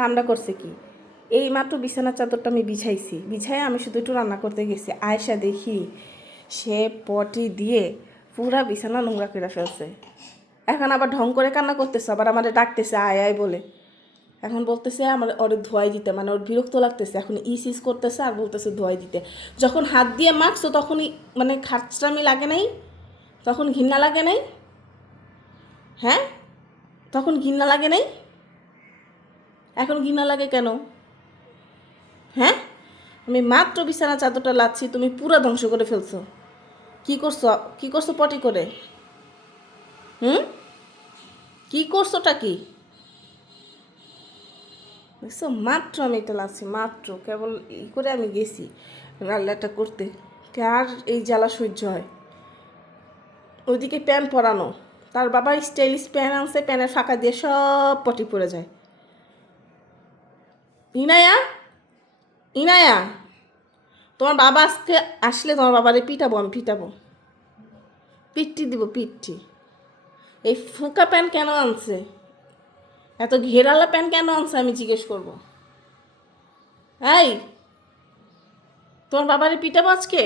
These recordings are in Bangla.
কামড়া করছে কি, এই মাত্র বিছানার চাদরটা আমি বিছাই আমি শুধু একটু রান্না করতে গেছি, আয়সা দেখি সে পটি দিয়ে পুরা বিছানা নোংরা করে ফেলছে। এখন আবার ঢং করে কান্না করতেছে, আবার আমাদের ডাকতেছে আয় আয় বলে। এখন বলতেছে আমার ওর ধোয়াই দিতে, মানে ওর বিরক্ত লাগতেছে, এখন ইস করতেছে আর বলতেছে ধোয়াই দিতে। যখন হাত দিয়ে মাখছো তখনই মানে খাটছামি লাগে নাই, তখন ঘৃণা লাগে নাই? হ্যাঁ, তখন ঘৃণা লাগে নাই, এখন ঘৃণা লাগে কেন? হ্যাঁ, আমি মাত্র বিছানা চাদরটা লাচ্ছি, তুমি পুরো ধ্বংস করে ফেলছো। কি করছো পটি করে? হুম, কি করছোটা কি? দেখছো, মাত্র আমি এটা লাচ্ছি, মাত্র কেবল করে আমি গেছি রান্নাটা করতে, আর এই জ্বালা সহ্য হয়। ওইদিকে প্যান পরানো, তার বাবা স্টাইলিশ প্যান আনছে, প্যানের ফাঁকা দিয়ে সব পটি পড়ে যায়। ইনায়া, ইনায়া, তোমার বাবা আজকে আসলে তোমার বাবারে পিটাবো, আমি পিটাবো, পিটটি দিব পিটটি। এই ফুকা প্যান কেন আনছে, এত ঘেরালা প্যান কেন আনছে আমি জিজ্ঞেস করবো। এই, তোমার বাবারে পিটাবো আজকে,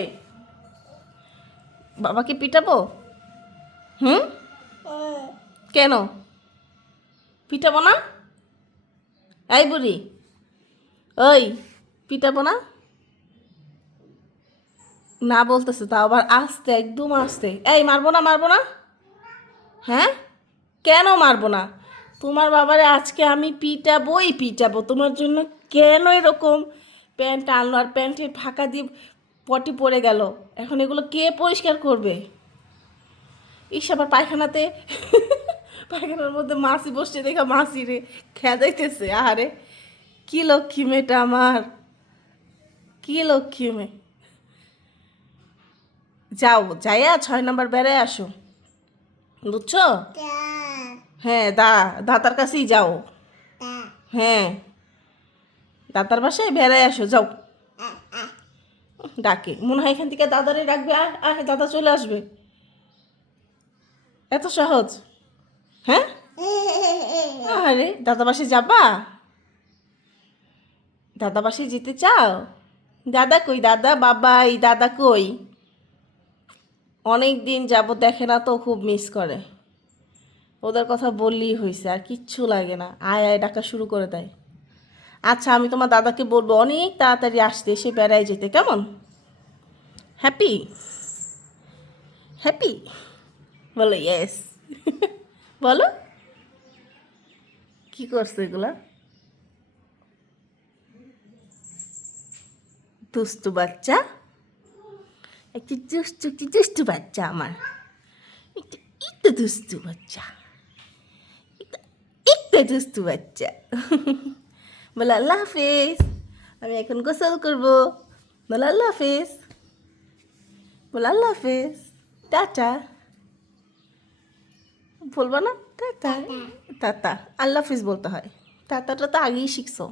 বাবাকে পিটাবো? হুম, কেন পিটাবো না? এই বুড়ি, ওই, পিটাবো না? না বলতেছে, তাও আবার আস্তে, একদম আস্তে। এই, মারবো না মারবো না? হ্যাঁ, কেন মারবো না? তোমার বাবারে আজকে আমি পিটাবোই পিটাবো তোমার জন্য। কেন এরকম প্যান্ট আনলো আর প্যান্টের ফাঁকা দিয়ে পটি পড়ে গেল, এখন এগুলো কে পরিষ্কার করবে? ইস, আবার পায়খানাতে পায়খানার মধ্যে মাছি বসছে দেখা মাছি রে খেদাইতেছে। আরে কি লক্ষ্মী মেয়েটা আমার, কি লক্ষ্মী মেয়ে। যাও, যাইয়া 6 নম্বর বেড়ায় আসো, বুঝছো? হ্যাঁ, দাদার কাছেই যাও। হ্যাঁ, দাদার বাসায় বেড়ায় আসো, যাও। ডাকে মনে হয় এখান থেকে দাদারে ডাকবে, আর দাদা চলে আসবে, এত সহজ? হ্যাঁ, আরে দাদা বাসায় যাবা? দাদা বাসায় যেতে চাও? দাদা কই, দাদা বাবাই, দাদা কই? অনেক দিন যাবত দেখে না তো, খুব মিস করে। ওদের কথা বললেই হয়েছে, আর কিচ্ছু লাগে না, আয় আয় ডাকা শুরু করে দেয়। আচ্ছা, আমি তোমার দাদাকে বলবো অনেক তাড়াতাড়ি আসতে, এসে বেড়ায় যেতে, কেমন? হ্যাপি? হ্যাপি বলো ইয়েস। বলো, কি করছো এগুলা? দুষ্টু বাচ্চা, একটু দুষ্টু বাচ্চা আমার, একটু একটু দুষ্টু বাচ্চা, একটু একটু দুষ্টু বাচ্চা। বলো আল্লাহ হাফিজ, আমি এখন গোসল করবো। বলো আল্লাহ হাফিজ, বলো আল্লাহ হাফিজ, টাটা। বলবো না টাটা? টাটা, আল্লাহ হাফিজ বলতে হয়, টাটাটা তো আগেই শিখছো।